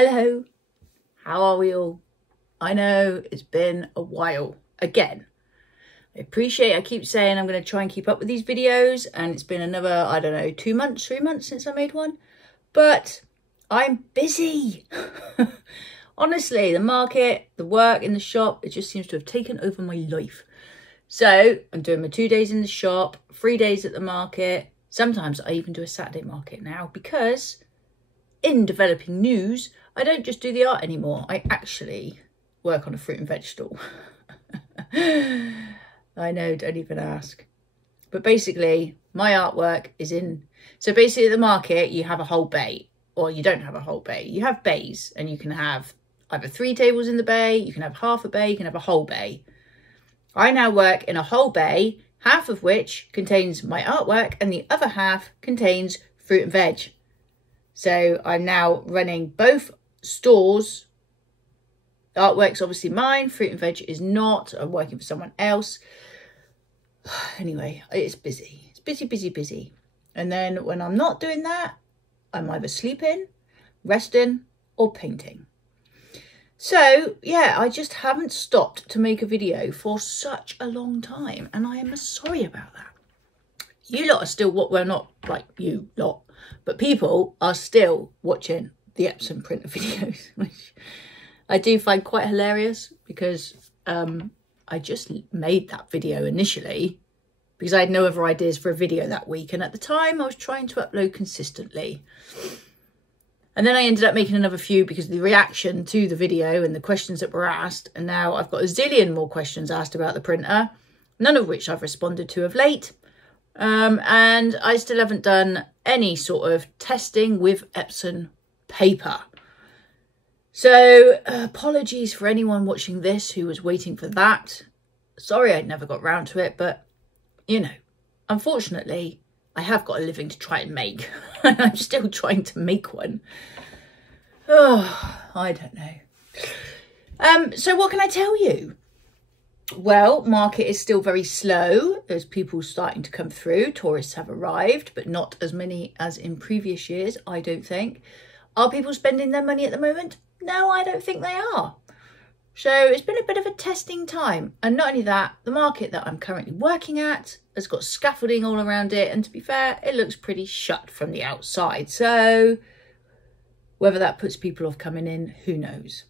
Hello, how are we all? I know it's been a while again. I keep saying I'm going to try and keep up with these videos, and it's been another, I don't know, 2 months, 3 months since I made one, but I'm busy. Honestly, the market, the work in the shop, it just seems to have taken over my life. So I'm doing my 2 days in the shop, 3 days at the market. Sometimes I even do a Saturday market now because in developing news, I don't just do the art anymore. I actually work on a fruit and veg stall. I know, don't even ask. But basically, my artwork is in... So basically at the market, you have a whole bay. Or you don't have a whole bay. You have bays, and you can have either 3 tables in the bay, you can have half a bay, you can have a whole bay. I now work in a whole bay, half of which contains my artwork, and the other half contains fruit and veg. So I'm now running both stores. Artwork's obviously mine, fruit and veg is not. I'm working for someone else. Anyway, it's busy. It's busy, busy, busy. And then when I'm not doing that, I'm either sleeping, resting, or painting. So, yeah, I just haven't stopped to make a video for such a long time. And I am sorry about that. You lot are still, well, not like you lot, but people are still watching the Epson printer videos, which I do find quite hilarious because I just made that video initially because I had no other ideas for a video that week. And at the time I was trying to upload consistently. And then I ended up making another few because of the reaction to the video and the questions that were asked. And now I've got a zillion more questions asked about the printer, none of which I've responded to of late. And I still haven't done any sort of testing with Epson paper. So apologies for anyone watching this who was waiting for that. Sorry I'd never got round to it, but you know, unfortunately, I have got a living to try and make. And I'm still trying to make one. Oh, I don't know. So what can I tell you? Well, market is still very slow. There's people starting to come through. Tourists have arrived, but not as many as in previous years, I don't think. Are people spending their money at the moment? No, I don't think they are. So it's been a bit of a testing time. And not only that, the market that I'm currently working at has got scaffolding all around it. And to be fair, it looks pretty shut from the outside. So whether that puts people off coming in, who knows?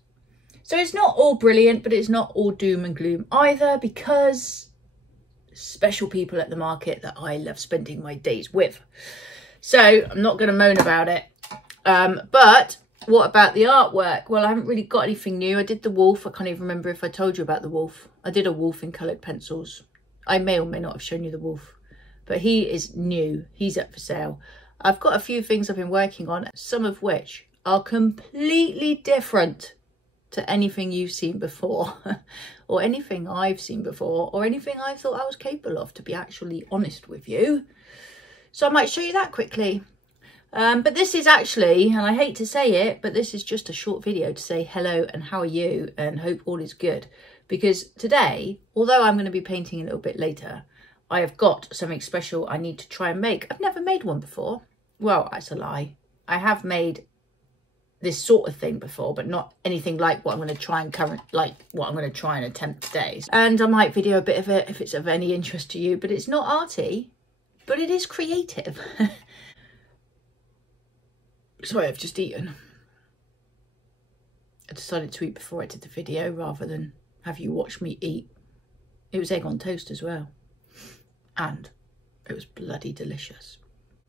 So it's not all brilliant, but it's not all doom and gloom either, because special people at the market that I love spending my days with. So I'm not going to moan about it. But what about the artwork? Well, I haven't really got anything new. I did the wolf. I can't even remember if I told you about the wolf. I did a wolf in coloured pencils. I may or may not have shown you the wolf, but he is new. He's up for sale. I've got a few things I've been working on, some of which are completely different to anything you've seen before or anything I've seen before or anything I thought I was capable of, to be actually honest with you. So I might show you that quickly. But this is actually, and I hate to say it, but this is just a short video to say hello and how are you and hope all is good. Because today, although I'm going to be painting a little bit later, I have got something special I need to try and make. I've never made one before. Well, that's a lie. I have made this sort of thing before, but not anything like what I'm going to try and attempt today. And I might video a bit of it if it's of any interest to you, but it's not arty, but it is creative. Sorry, I've just eaten. I decided to eat before I did the video rather than have you watch me eat. It was egg on toast as well. And it was bloody delicious.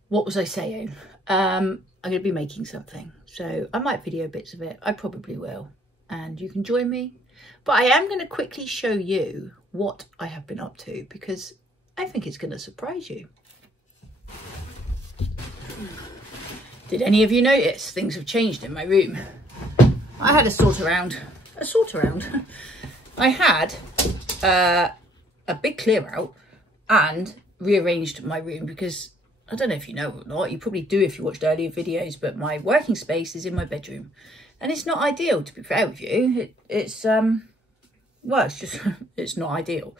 What was I saying? I'm going to be making something. So I might video bits of it. I probably will. And you can join me. But I am going to quickly show you what I have been up to, because I think it's going to surprise you. Did any of you notice things have changed in my room? I had a sort around. I had a big clear out and rearranged my room because I don't know if you know or not, you probably do if you watched earlier videos, but my working space is in my bedroom and it's not ideal, to be fair with you. It's just, it's not ideal.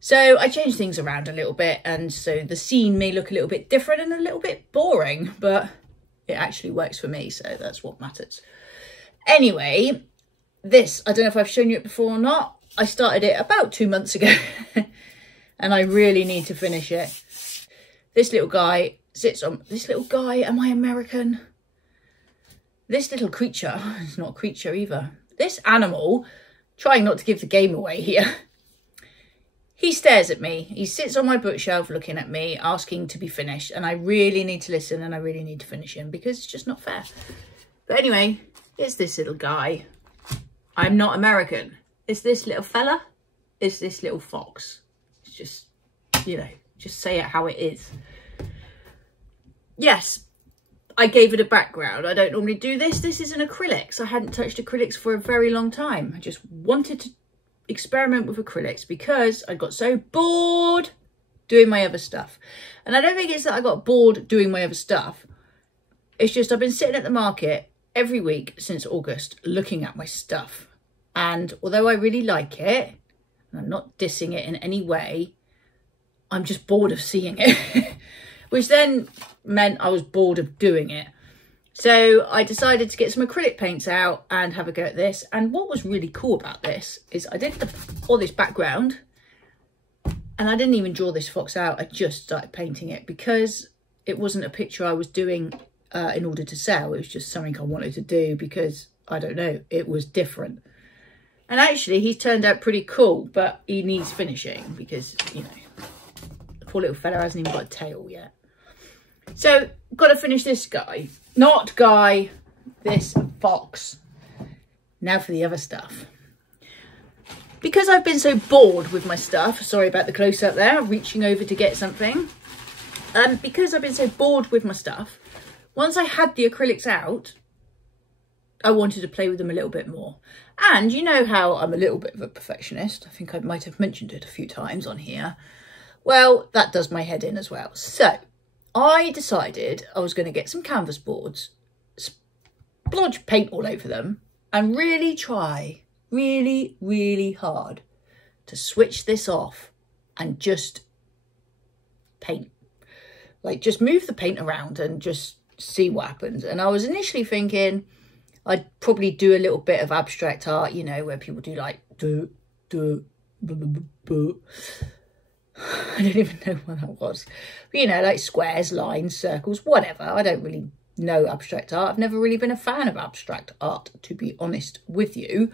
So I changed things around a little bit, and so the scene may look a little bit different and a little bit boring, but it actually works for me. So that's what matters. Anyway, this, I don't know if I've shown you it before or not. I started it about 2 months ago and I really need to finish it. This little guy sits on, this little guy, am I American? This little creature, it's not a creature either. This animal, trying not to give the game away here. He stares at me. He sits on my bookshelf looking at me, asking to be finished. And I really need to listen and I really need to finish him because it's just not fair. But anyway, it's this little guy. I'm not American. It's this little fella. It's this little fox. It's just, you know, just say it how it is. Yes, I gave it a background. I don't normally do this. This is an acrylics. I hadn't touched acrylics for a very long time. I just wanted to experiment with acrylics because I got so bored doing my other stuff. And I don't think it's that I got bored doing my other stuff. It's just I've been sitting at the market every week since August looking at my stuff. And although I really like it, and I'm not dissing it in any way, I'm just bored of seeing it. Which then meant I was bored of doing it. So I decided to get some acrylic paints out and have a go at this. And what was really cool about this is I did all this background and I didn't even draw this fox out. I just started painting it because it wasn't a picture I was doing in order to sell. It was just something I wanted to do because, I don't know, it was different. And actually he's turned out pretty cool, but he needs finishing because, you know, the poor little fella hasn't even got a tail yet. So, got to finish this guy. Not guy, this fox. Now for the other stuff. Because I've been so bored with my stuff, sorry about the close-up there, I'm reaching over to get something. Because I've been so bored with my stuff, once I had the acrylics out, I wanted to play with them a little bit more. And you know how I'm a little bit of a perfectionist. I think I might have mentioned it a few times on here. Well, that does my head in as well. So, I decided I was going to get some canvas boards, splodge paint all over them, and really try really, really hard to switch this off and just paint. Like, just move the paint around and just see what happens. And I was initially thinking I'd probably do a little bit of abstract art, you know, where people do like, I don't even know what that was. But, you know, like squares, lines, circles, whatever. I don't really know abstract art. I've never really been a fan of abstract art, to be honest with you.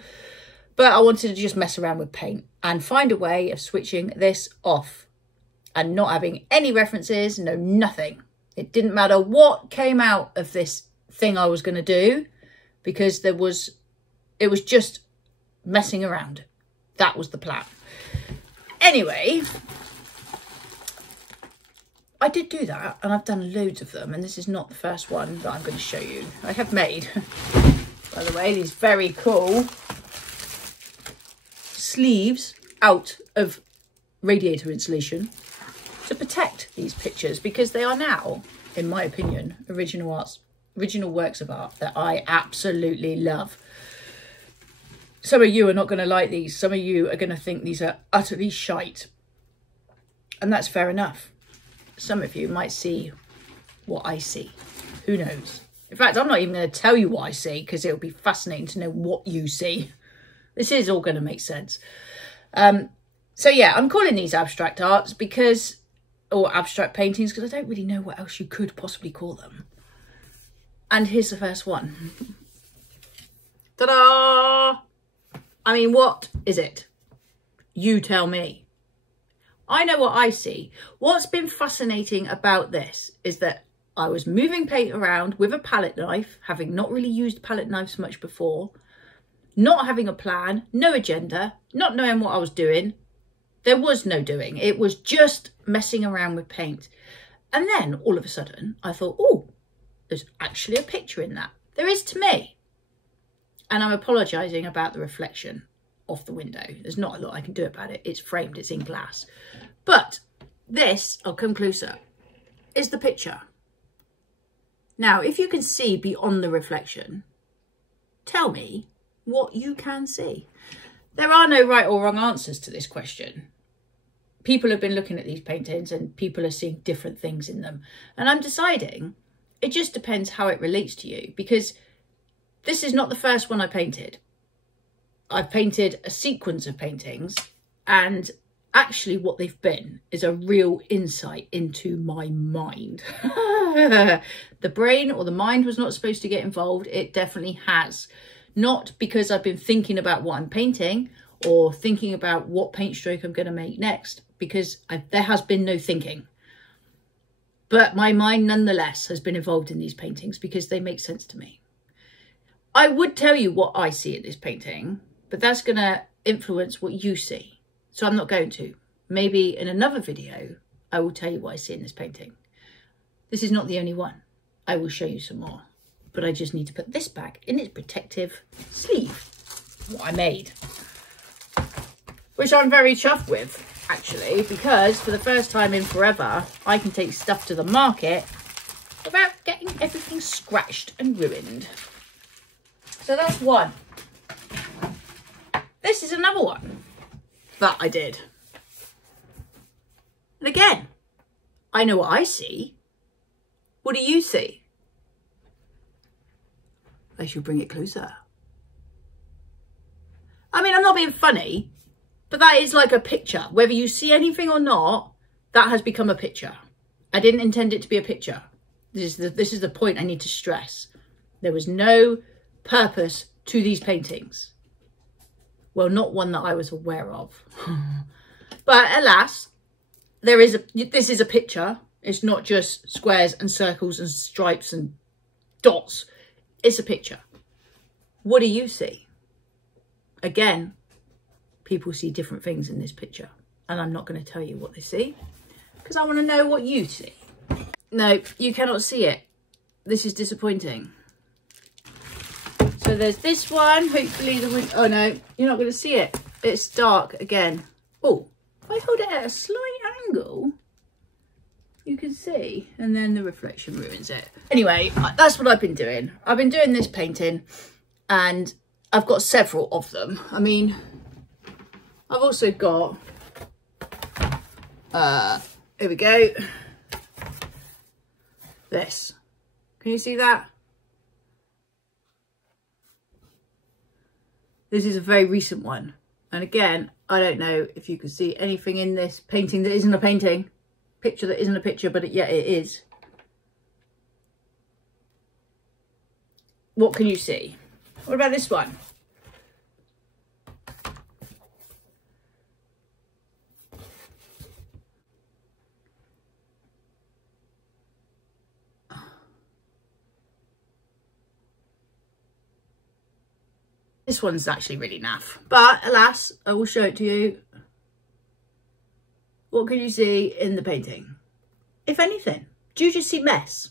But I wanted to just mess around with paint and find a way of switching this off and not having any references, no nothing. It didn't matter what came out of this thing I was going to do because it was just messing around. That was the plan. Anyway, I did do that and I've done loads of them, and this is not the first one that I'm going to show you. I have made, by the way, these very cool sleeves out of radiator insulation to protect these pictures because they are now, in my opinion, original works of art that I absolutely love. Some of you are not going to like these. Some of you are going to think these are utterly shite. And that's fair enough. Some of you might see what I see. Who knows? In fact, I'm not even going to tell you what I see because it'll be fascinating to know what you see. This is all going to make sense. So yeah, I'm calling these abstract arts because, or abstract paintings, because I don't really know what else you could possibly call them. And here's the first one. Ta-da! I mean, what is it? You tell me. I know what I see. What's been fascinating about this is that I was moving paint around with a palette knife, having not really used palette knives much before, not having a plan, no agenda, not knowing what I was doing. There was no doing. It was just messing around with paint. And then all of a sudden I thought, oh, there's actually a picture in that. There is to me. And I'm apologising about the reflection off the window. There's not a lot I can do about it. It's framed, it's in glass. But this, I'll come closer, is the picture. Now, if you can see beyond the reflection, tell me what you can see. There are no right or wrong answers to this question. People have been looking at these paintings and people are seeing different things in them. And I'm deciding It just depends how it relates to you, because this is not the first one I painted. I've painted a sequence of paintings, and actually what they've been is a real insight into my mind. The brain or the mind was not supposed to get involved. It definitely has. Not because I've been thinking about what I'm painting or thinking about what paint stroke I'm going to make next, because there has been no thinking. But my mind nonetheless has been involved in these paintings because they make sense to me. I would tell you what I see in this painting, but that's going to influence what you see. So I'm not going to. Maybe in another video, I will tell you what I see in this painting. This is not the only one. I will show you some more. But I just need to put this back in its protective sleeve. What I made. Which I'm very chuffed with, actually, because for the first time in forever, I can take stuff to the market without getting everything scratched and ruined. So that's one. This is another one that I did. And again, I know what I see. What do you see? I should bring it closer. I mean, I'm not being funny, but that is like a picture. Whether you see anything or not, that has become a picture. I didn't intend it to be a picture. This is the point I need to stress. There was no purpose to these paintings. Well, not one that I was aware of. But alas, this is a picture. It's not just squares and circles and stripes and dots. It's a picture. What do you see? Again, people see different things in this picture. And I'm not going to tell you what they see, because I want to know what you see. No, you cannot see it. This is disappointing. So there's this one. Hopefully oh no, you're not going to see it. It's dark again. Oh, if I hold it at a slight angle, you can see, and then the reflection ruins it. Anyway, that's what I've been doing. I've been doing this painting, and I've got several of them. I mean, I've also got, here we go, this. Can you see that? This is a very recent one. And again, I don't know if you can see anything in this painting that isn't a painting. Picture that isn't a picture, but yeah, it is. What can you see? What about this one? This one's actually really naff, but alas, I will show it to you. What can you see in the painting? If anything, do you just see mess?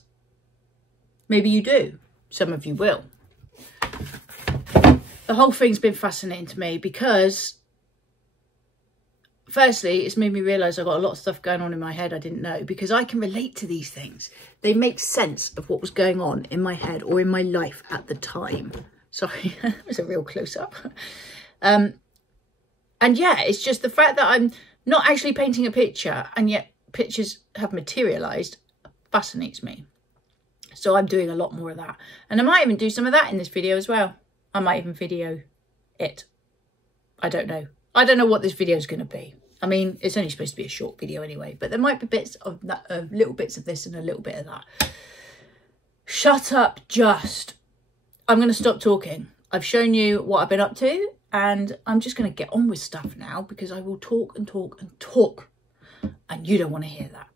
Maybe you do. Some of you will. The whole thing's been fascinating to me because, firstly, it's made me realise I've got a lot of stuff going on in my head I didn't know, because I can relate to these things. They make sense of what was going on in my head or in my life at the time. Sorry, that was a real close-up. And yeah, it's just the fact that I'm not actually painting a picture and yet pictures have materialised fascinates me. So I'm doing a lot more of that. And I might even do some of that in this video as well. I might even video it. I don't know. I don't know what this video is going to be. I mean, it's only supposed to be a short video anyway, but there might be bits of that, little bits of this and a little bit of that. Shut up, just. I'm going to stop talking. I've shown you what I've been up to, and I'm just going to get on with stuff now, because I will talk and talk and talk, and you don't want to hear that.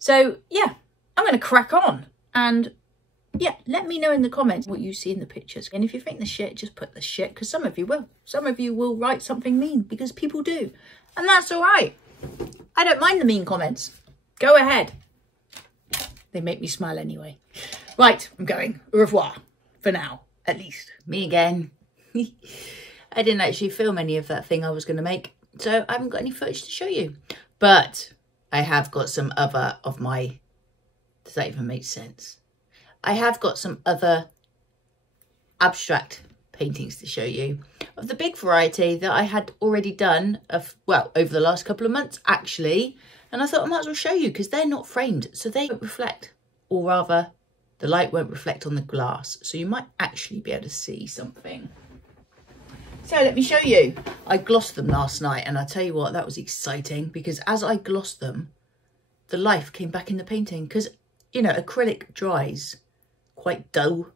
So yeah, I'm going to crack on, and yeah, let me know in the comments what you see in the pictures. And if you think the shit, just put the shit, because some of you will. Some of you will write something mean, because people do, and that's all right. I don't mind the mean comments. Go ahead. They make me smile anyway. Right, I'm going. Au revoir. For now, at least. Me again. I didn't actually film any of that thing I was going to make, so I haven't got any footage to show you. But I have got some other of my... Does that even make sense? I have got some other abstract paintings to show you of the big variety that I had already done of, well, over the last couple of months, actually. And I thought I might as well show you, because they're not framed, so they don't reflect, or rather, the light won't reflect on the glass, so you might actually be able to see something. So let me show you. I glossed them last night, and I'll tell you what, that was exciting, because as I glossed them, the life came back in the painting, because, you know, acrylic dries quite dull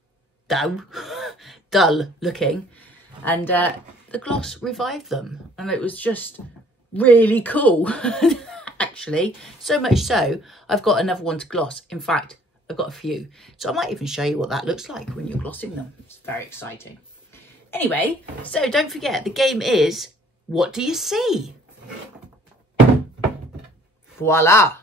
looking, and the gloss revived them, and it was just really cool. Actually, so much so I've got another one to gloss. In fact, I've got a few, so I might even show you what that looks like when you're glossing them. It's very exciting. Anyway, so don't forget, the game is, what do you see? Voila.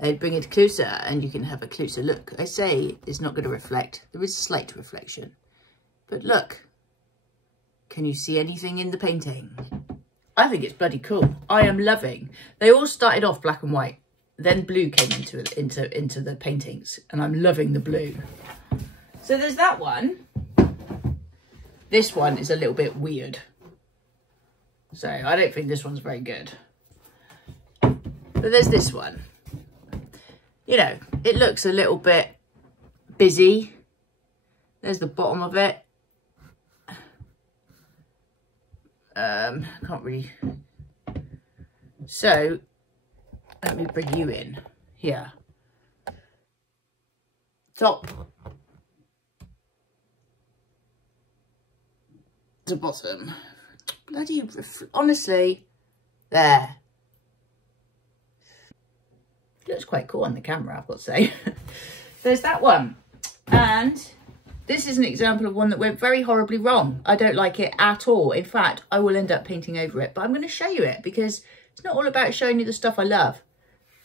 I bring it closer and you can have a closer look. I say it's not going to reflect. There is a slight reflection. But look, can you see anything in the painting? I think it's bloody cool. I am loving. They all started off black and white. Then blue came into the paintings, and I'm loving the blue. So there's that one. This one is a little bit weird. So I don't think this one's very good. But there's this one. You know, it looks a little bit busy. There's the bottom of it. Can't really. So let me bring you in here. Top to bottom. Bloody, honestly, there. Looks quite cool on the camera, I've got to say. There's that one. And this is an example of one that went very horribly wrong. I don't like it at all. In fact, I will end up painting over it. But I'm going to show you it because it's not all about showing you the stuff I love.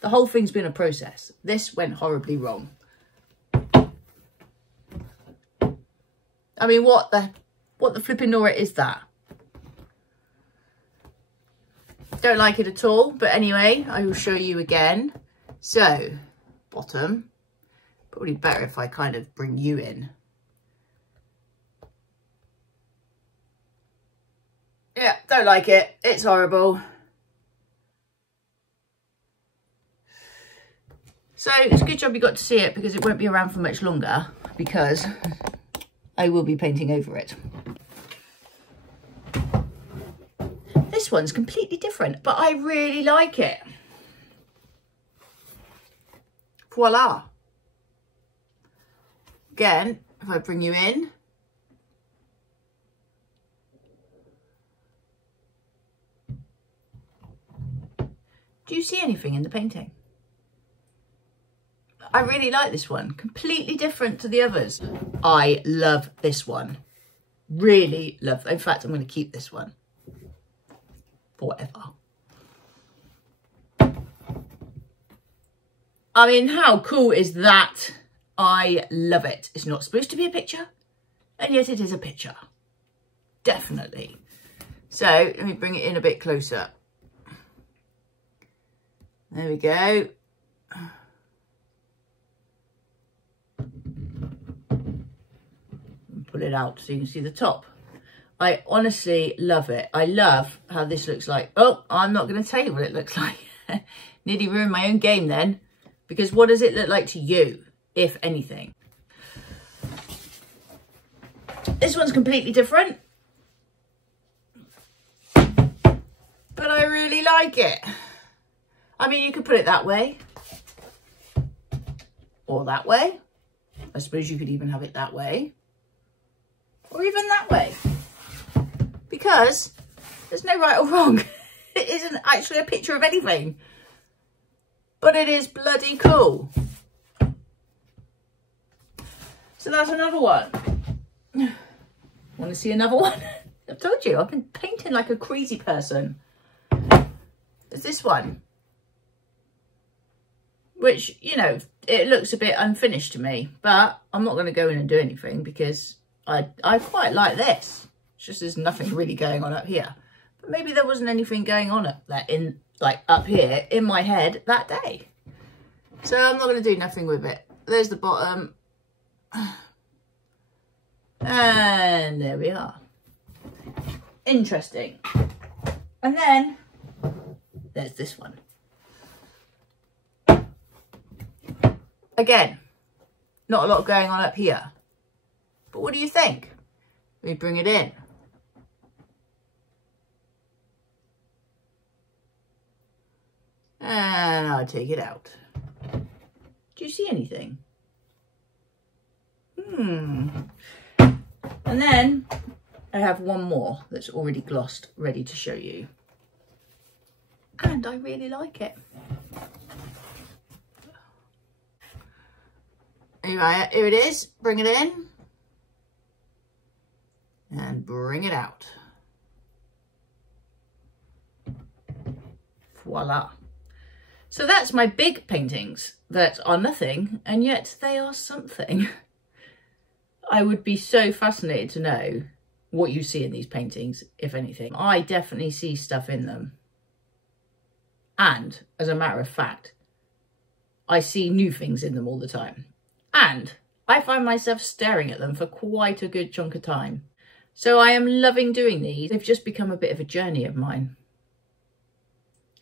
The whole thing's been a process. This went horribly wrong. I mean, what the flipping Nora is that? Don't like it at all. But anyway, I will show you again. So, bottom. Probably better if I kind of bring you in. Yeah, don't like it. It's horrible. So it's a good job you got to see it because it won't be around for much longer because I will be painting over it. This one's completely different, but I really like it. Voila. Again, if I bring you in. Do you see anything in the painting? I really like this one. Completely different to the others. I love this one. Really love. In fact, I'm going to keep this one forever. I mean, how cool is that? I love it. It's not supposed to be a picture, and yet it is a picture. Definitely. So let me bring it in a bit closer. There we go. Pull it out so you can see the top. I honestly love it. I love how this looks like. Oh, I'm not going to tell you what it looks like. Nearly ruined my own game then. Because what does it look like to you, if anything? This one's completely different. But I really like it. I mean, you could put it that way. Or that way. I suppose you could even have it that way. Or even that way. Because there's no right or wrong. It isn't actually a picture of anything. But it is bloody cool. So that's another one. Want to see another one? I've told you, I've been painting like a crazy person. There's this one. Which, you know, it looks a bit unfinished to me. But I'm not going to go in and do anything because I quite like this. It's just there's nothing really going on up here. But maybe there wasn't anything going on up here in my head that day. So I'm not going to do nothing with it. There's the bottom. And there we are. Interesting. And then there's this one. Again, Not a lot going on up here. But what do you think? Let me bring it in. And I'll take it out. Do you see anything? And then I have one more that's already glossed, ready to show you. And I really like it. Anyway, here it is. Bring it in. And bring it out. Voila. So that's my big paintings that are nothing, and yet they are something. I would be so fascinated to know what you see in these paintings, if anything. I definitely see stuff in them. And, as a matter of fact, I see new things in them all the time. And I find myself staring at them for quite a good chunk of time. So I am loving doing these. They've just become a bit of a journey of mine.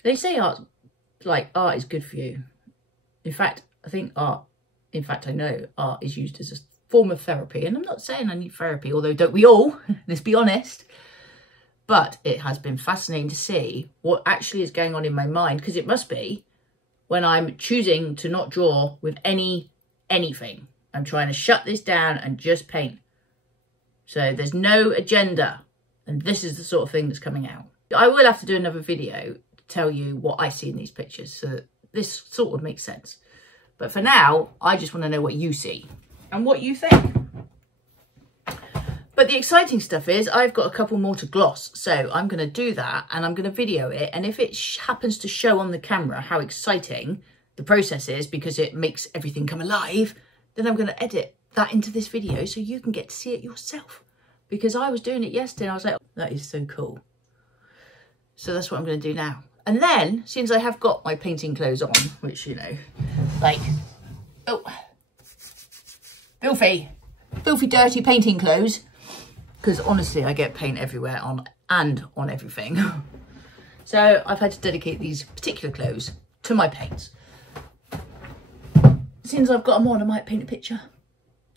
They say art is good for you. In fact, I know art is used as a form of therapy. And I'm not saying I need therapy, although don't we all? Let's be honest. But it has been fascinating to see what actually is going on in my mind, because it must be when I'm choosing to not draw with anything. I'm trying to shut this down and just paint. So there's no agenda. And this is the sort of thing that's coming out. I will have to do another video to tell you what I see in these pictures, so that this sort of makes sense. But for now, I just want to know what you see and what you think. But the exciting stuff is I've got a couple more to gloss. So I'm going to do that and I'm going to video it. And if it happens to show on the camera how exciting the process is, because it makes everything come alive, then I'm going to edit that into this video so you can get to see it yourself. Because I was doing it yesterday and I was like, oh, that is so cool. So that's what I'm going to do now. And then, since I have got my painting clothes on, which, you know, like, oh, filthy, dirty painting clothes. Because honestly, I get paint everywhere on everything. So I've had to dedicate these particular clothes to my paints. Since I've got them on, I might paint a picture.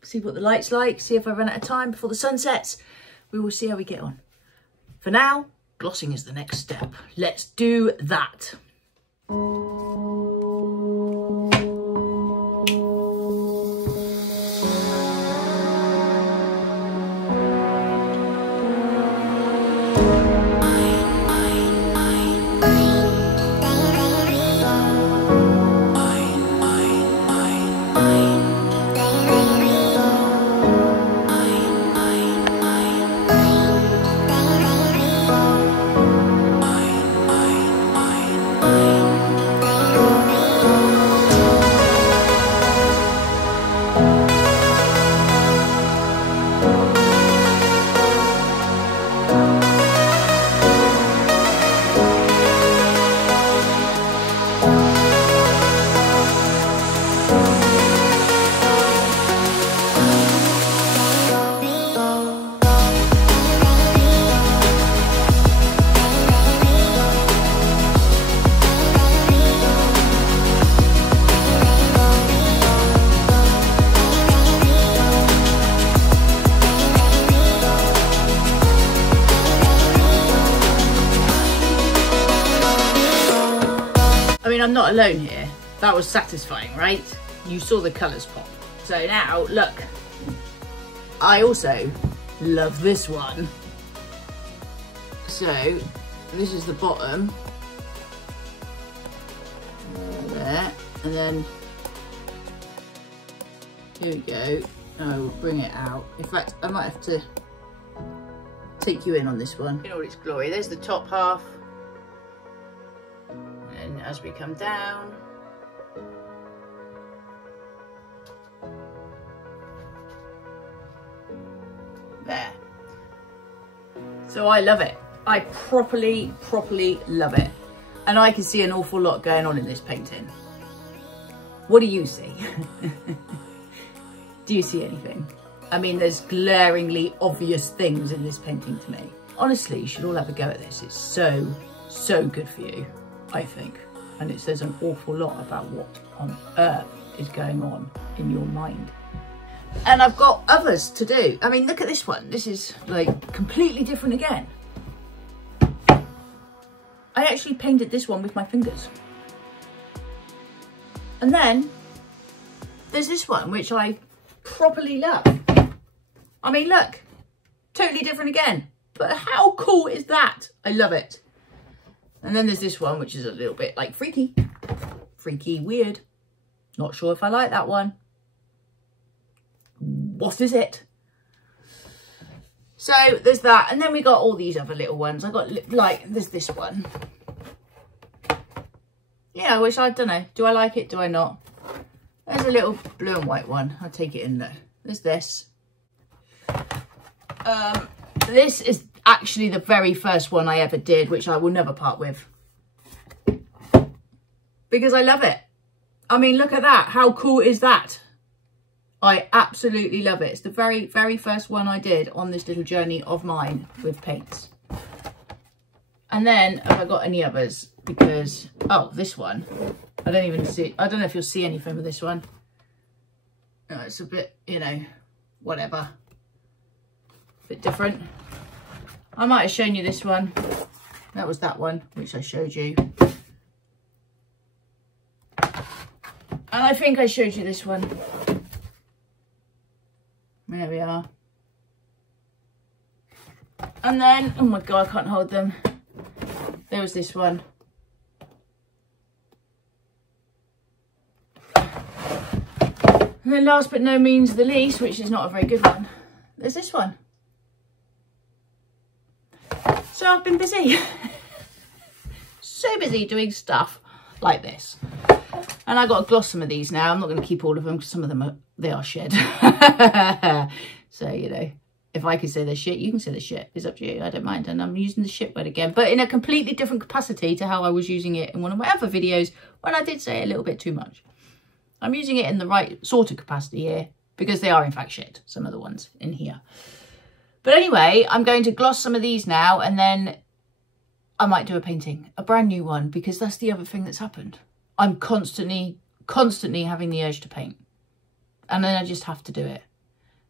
See what the light's like, see if I run out of time before the sun sets. We will see how we get on. For now, glossing is the next step. Let's do that. I'm not alone here. That was satisfying, right? You saw the colours pop. So now, look. I also love this one. So, this is the bottom. There. And then, here we go. I will bring it out. In fact, I might have to take you in on this one in all its glory. There's the top half. And as we come down, there. So I love it. I properly love it. And I can see an awful lot going on in this painting. What do you see? Do you see anything? I mean, there's glaringly obvious things in this painting to me. Honestly, you should all have a go at this. It's so good for you, I think. And it says an awful lot about what on earth is going on in your mind. And I've got others to do. I mean, look at this one. This is like completely different again. I actually painted this one with my fingers. And then there's this one, which I properly love. I mean, look, totally different again. But how cool is that? I love it. And then there's this one, which is a little bit like freaky. Freaky, weird. Not sure if I like that one. What is it? So there's that. And then we got all these other little ones. I got like, there's this one. Yeah, which I don't know. Do I like it? Do I not? There's a little blue and white one. I'll take it in there. There's this. This is actually the very first one I ever did, which I will never part with. Because I love it. I mean, look at that. How cool is that? I absolutely love it. It's the very, very first one I did on this little journey of mine with paints. And then, have I got any others? Because, oh, this one. I don't even see, I don't know if you'll see anything with this one. No, it's a bit, you know, whatever. A bit different. I might have shown you this one. That was that one, which I showed you. And I think I showed you this one. There we are. And then, oh my God, I can't hold them. There was this one. And then last but no means the least, which is not a very good one, there's this one. So I've been busy. So busy doing stuff like this. And I got to gloss some of these now. I'm not going to keep all of them because some of them they are shit. So, you know, if I can say they're shit, you can say they're shit. It's up to you. I don't mind. And I'm using the shit word again, but in a completely different capacity to how I was using it in one of my other videos when I did say a little bit too much. I'm using it in the right sort of capacity here because they are in fact shit, some of the ones in here. But anyway, I'm going to gloss some of these now and then I might do a painting, a brand new one, because that's the other thing that's happened. I'm constantly having the urge to paint. And then I just have to do it.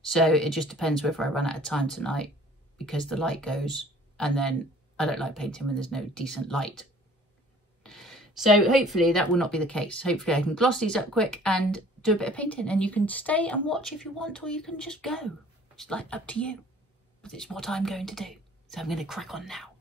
So it just depends whether I run out of time tonight because the light goes and then I don't like painting when there's no decent light. So hopefully that will not be the case. Hopefully I can gloss these up quick and do a bit of painting and you can stay and watch if you want or you can just go. It's like up to you. But it's what I'm going to do. So I'm going to crack on now.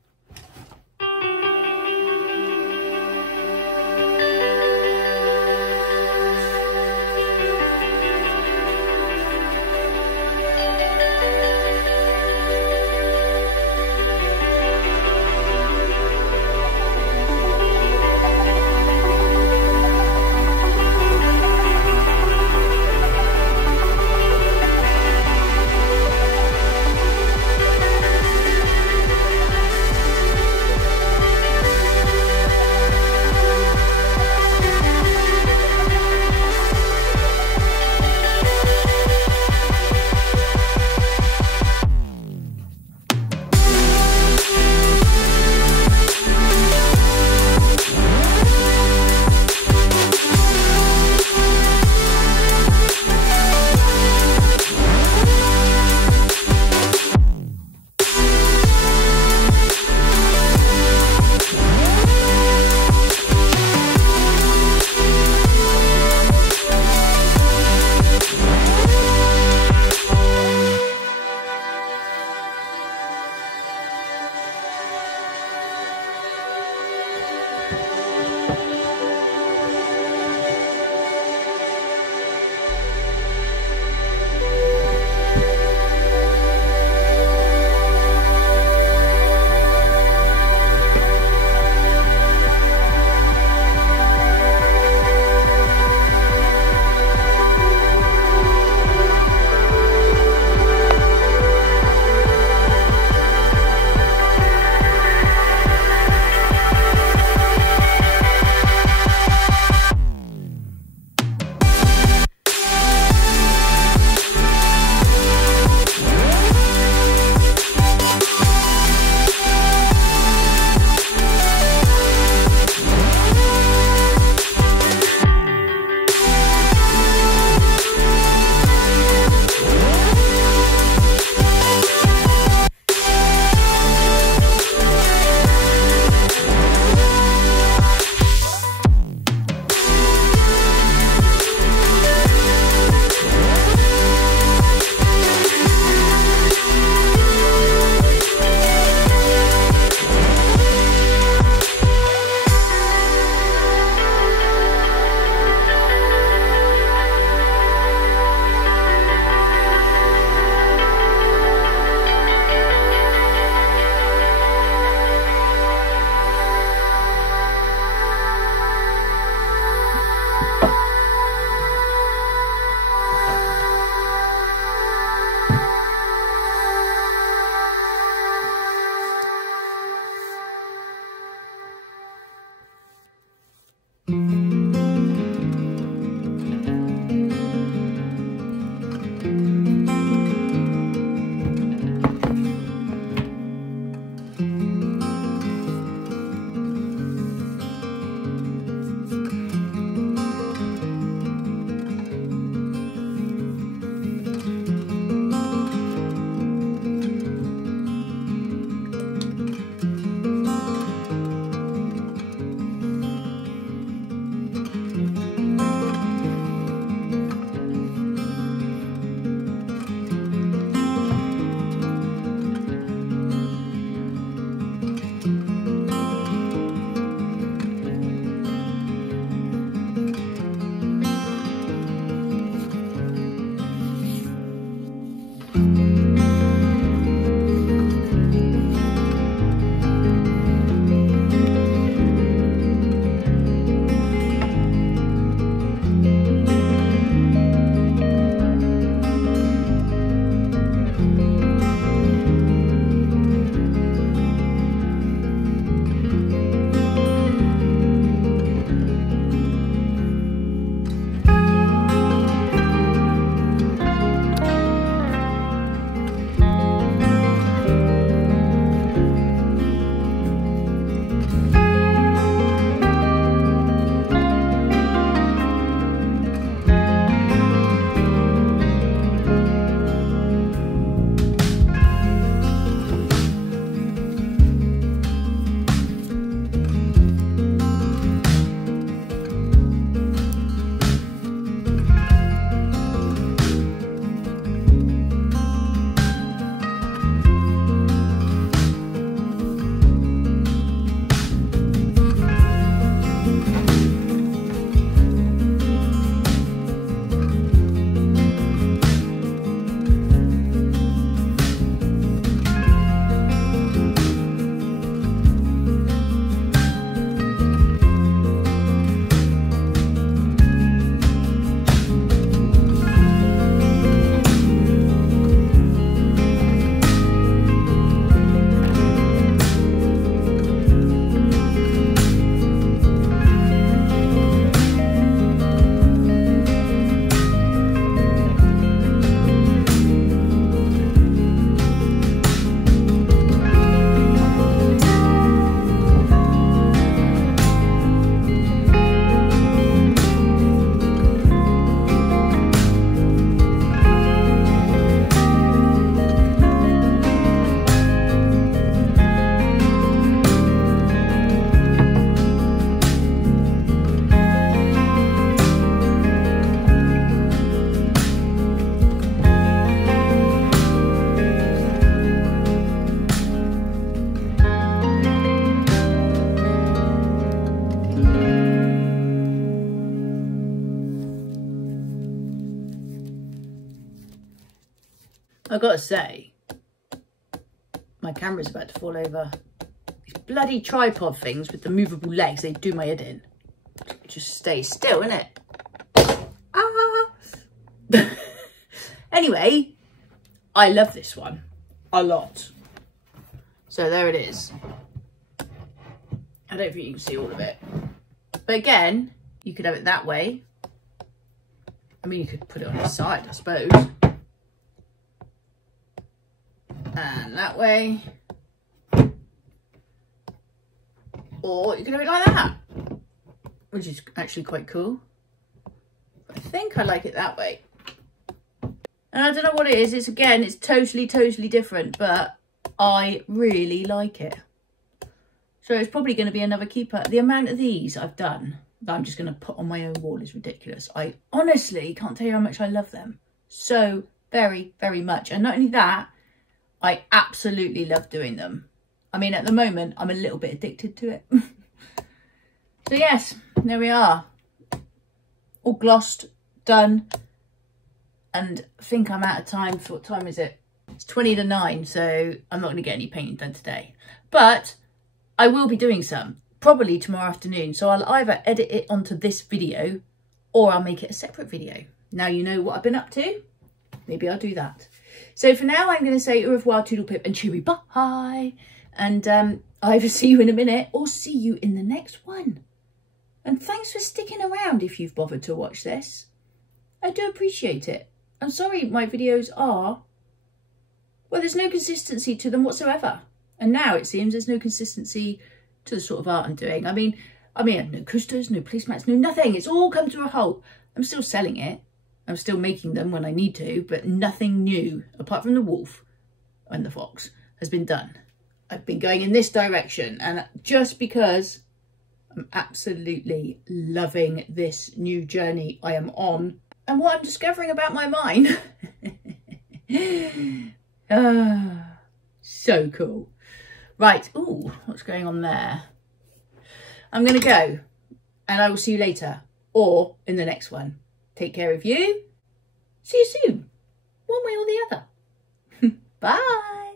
I gotta say, my camera's about to fall over. These bloody tripod things with the movable legs, they do my head in. Just stay still, innit? Ah! Anyway, I love this one a lot. So there it is. I don't think you can see all of it. But again, you could have it that way. I mean, you could put it on the side, I suppose. And that way. Or you could have it like that, which is actually quite cool. I think I like it that way. And I don't know what it is. It's again, it's totally different, but I really like it. So it's probably going to be another keeper. The amount of these I've done that I'm just going to put on my own wall is ridiculous. I honestly can't tell you how much I love them. So very much. And not only that, I absolutely love doing them. I mean, at the moment, I'm a little bit addicted to it. So yes, there we are. All glossed, done. And I think I'm out of time. For what time is it? It's 20 to 9, so I'm not going to get any painting done today. But I will be doing some, probably tomorrow afternoon. So I'll either edit it onto this video or I'll make it a separate video. Now you know what I've been up to. Maybe I'll do that. So for now, I'm going to say au revoir, toodle pip and cheery bye. And I'll either see you in a minute or see you in the next one. And thanks for sticking around if you've bothered to watch this. I do appreciate it. I'm sorry my videos are, well, there's no consistency to them whatsoever. And now it seems there's no consistency to the sort of art I'm doing. I mean, no coasters, no placemats, no nothing. It's all come to a halt. I'm still selling it. I'm still making them when I need to, but nothing new, apart from the wolf and the fox, has been done. I've been going in this direction, and just because I'm absolutely loving this new journey I am on and what I'm discovering about my mind. So cool. Right, ooh, what's going on there? I'm going to go, and I will see you later, or in the next one. Take care of you. See you soon, one way or the other. Bye.